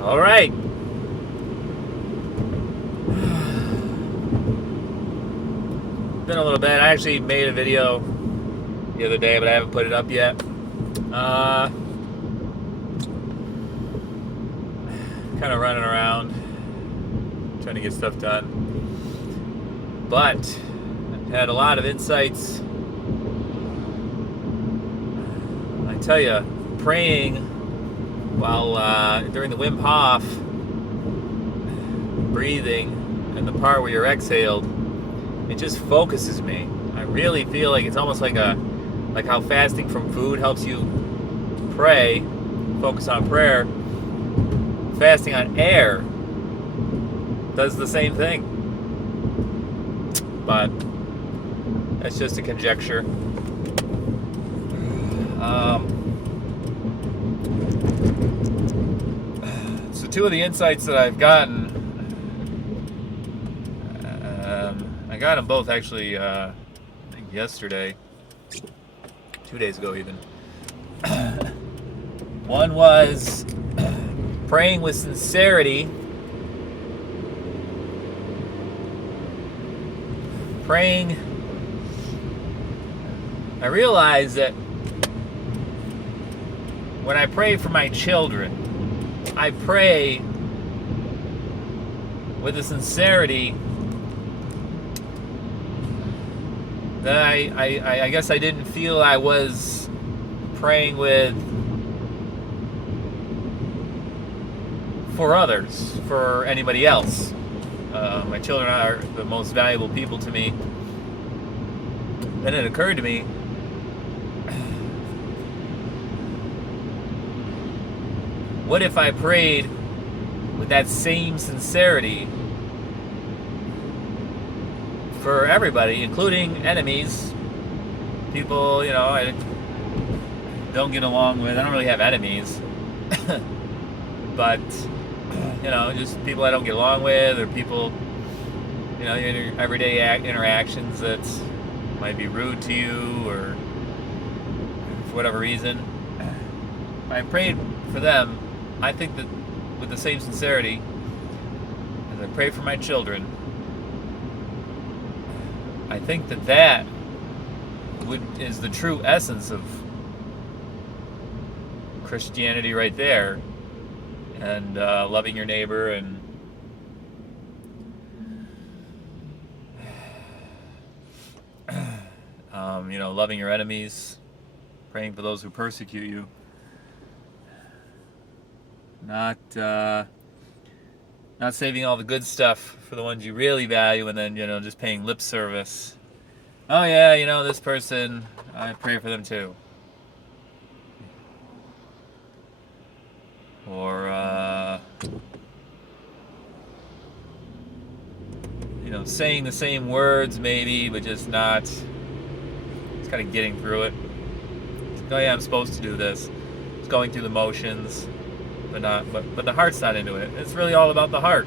All right. Been a little bit. I actually made a video the other day, but I haven't put it up yet. Kind of running around, trying to get stuff done. But I've had a lot of insights. I tell you, praying while during the Wim Hof breathing and the part where you're exhaled, it just focuses me. I really feel like it's almost like how fasting from food helps you pray, focus on prayer. Fasting on air does the same thing. But that's just a conjecture. So two of the insights that I've gotten, I got them both actually, I think yesterday, 2 days ago even. One was praying with sincerity. Praying, I realize that when I pray for my children, I pray with a sincerity that I guess I didn't feel I was praying with for others, for anybody else. My children are the most valuable people to me. Then it occurred to me, what if I prayed with that same sincerity for everybody, including enemies, people, I don't get along with. I don't really have enemies. But just people I don't get along with, or people, your everyday interactions that might be rude to you, or for whatever reason. I prayed for them. I think that with the same sincerity as I pray for my children, I think that is the true essence of Christianity right there. And loving your neighbor, and loving your enemies, praying for those who persecute you. Not saving all the good stuff for the ones you really value, and then just paying lip service. Oh yeah, this person, I pray for them too. Or saying the same words maybe, but just kind of getting through it. Oh yeah, I'm supposed to do this. It's going through the motions, but the heart's not into it. It's really all about the heart.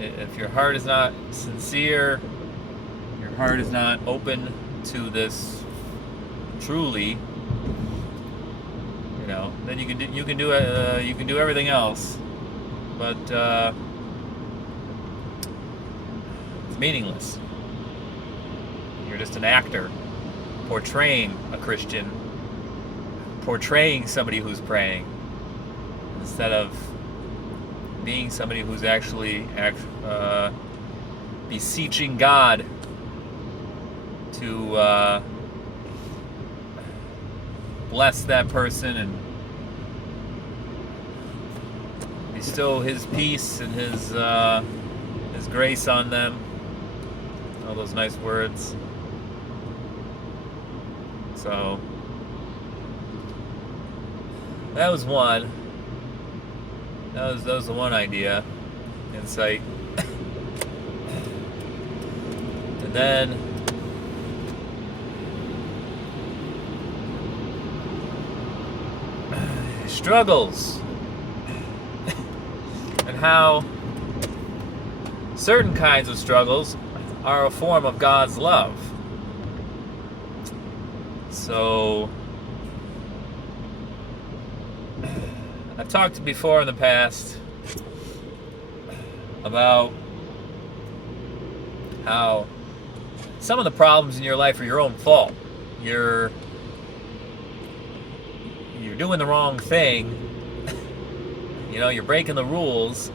If your heart is not sincere, your heart is not open to this truly, then you can do everything else, but it's meaningless. You're just an actor portraying a Christian, portraying somebody who's praying, instead of being somebody who's actually beseeching God to bless that person and bestow His peace and His grace on them. All those nice words. So that was one. That was the one idea, insight. And then struggles, and how certain kinds of struggles are a form of God's love. So I've talked before in the past about how some of the problems in your life are your own fault. You're doing the wrong thing. You're breaking the rules,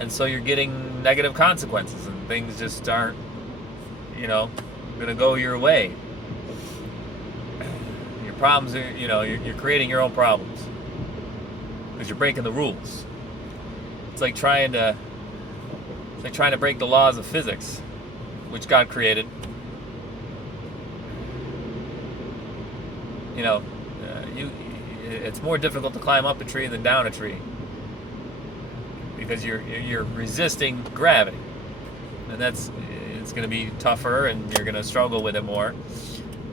and so you're getting negative consequences, and things just aren't, gonna go your way. Your problems are, you're creating your own problems because you're breaking the rules. It's like trying to break the laws of physics, which God created. It's more difficult to climb up a tree than down a tree because you're resisting gravity, and it's going to be tougher, and you're going to struggle with it more.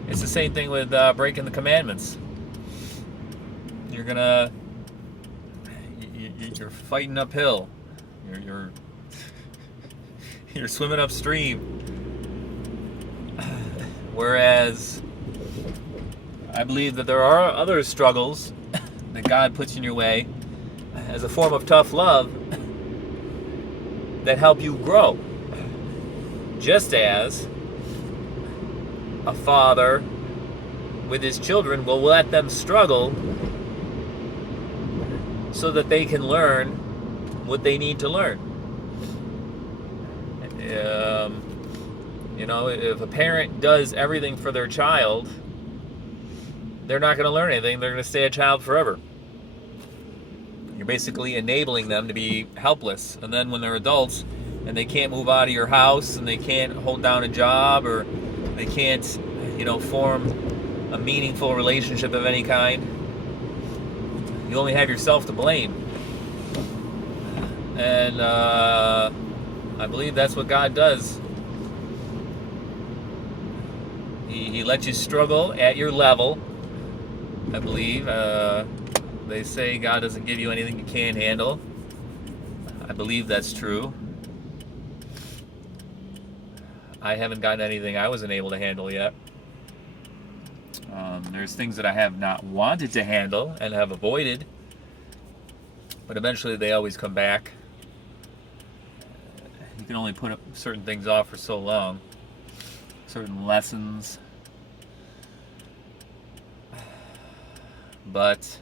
It's the same thing with breaking the commandments. You're fighting uphill. You're swimming upstream. Whereas I believe that there are other struggles that God puts in your way as a form of tough love that help you grow. Just as a father with his children will let them struggle so that they can learn what they need to learn. If a parent does everything for their child, they're not going to learn anything. They're going to stay a child forever. You're basically enabling them to be helpless. And then when they're adults and they can't move out of your house, and they can't hold down a job, or they can't, form a meaningful relationship of any kind, you only have yourself to blame. And I believe that's what God does. He lets you struggle at your level. I believe they say God doesn't give you anything you can't handle. I believe that's true. I haven't gotten anything I wasn't able to handle yet. There's things that I have not wanted to handle and have avoided, but eventually they always come back. You can only put certain things off for so long, certain lessons. But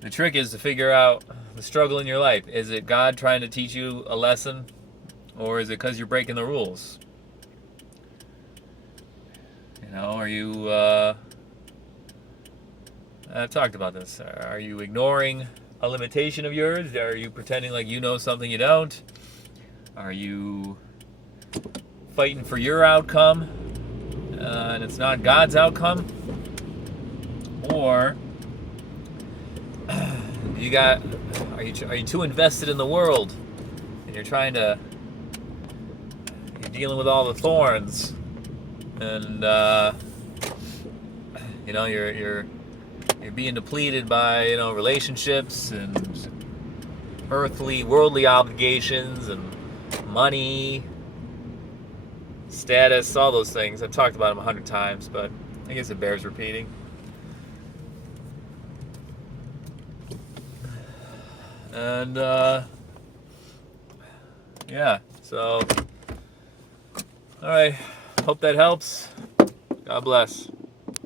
the trick is to figure out the struggle in your life. Is it God trying to teach you a lesson, or is it because you're breaking the rules? Are you, I've talked about this. Are you ignoring a limitation of yours? Are you pretending like you know something you don't? Are you fighting for your outcome, and it's not God's outcome? Or are you too invested in the world, and you're dealing with all the thorns, and you're being depleted by relationships and worldly obligations and money, status, all those things. I've talked about them 100 times, but I guess it bears repeating. And so all right, hope that helps. God bless.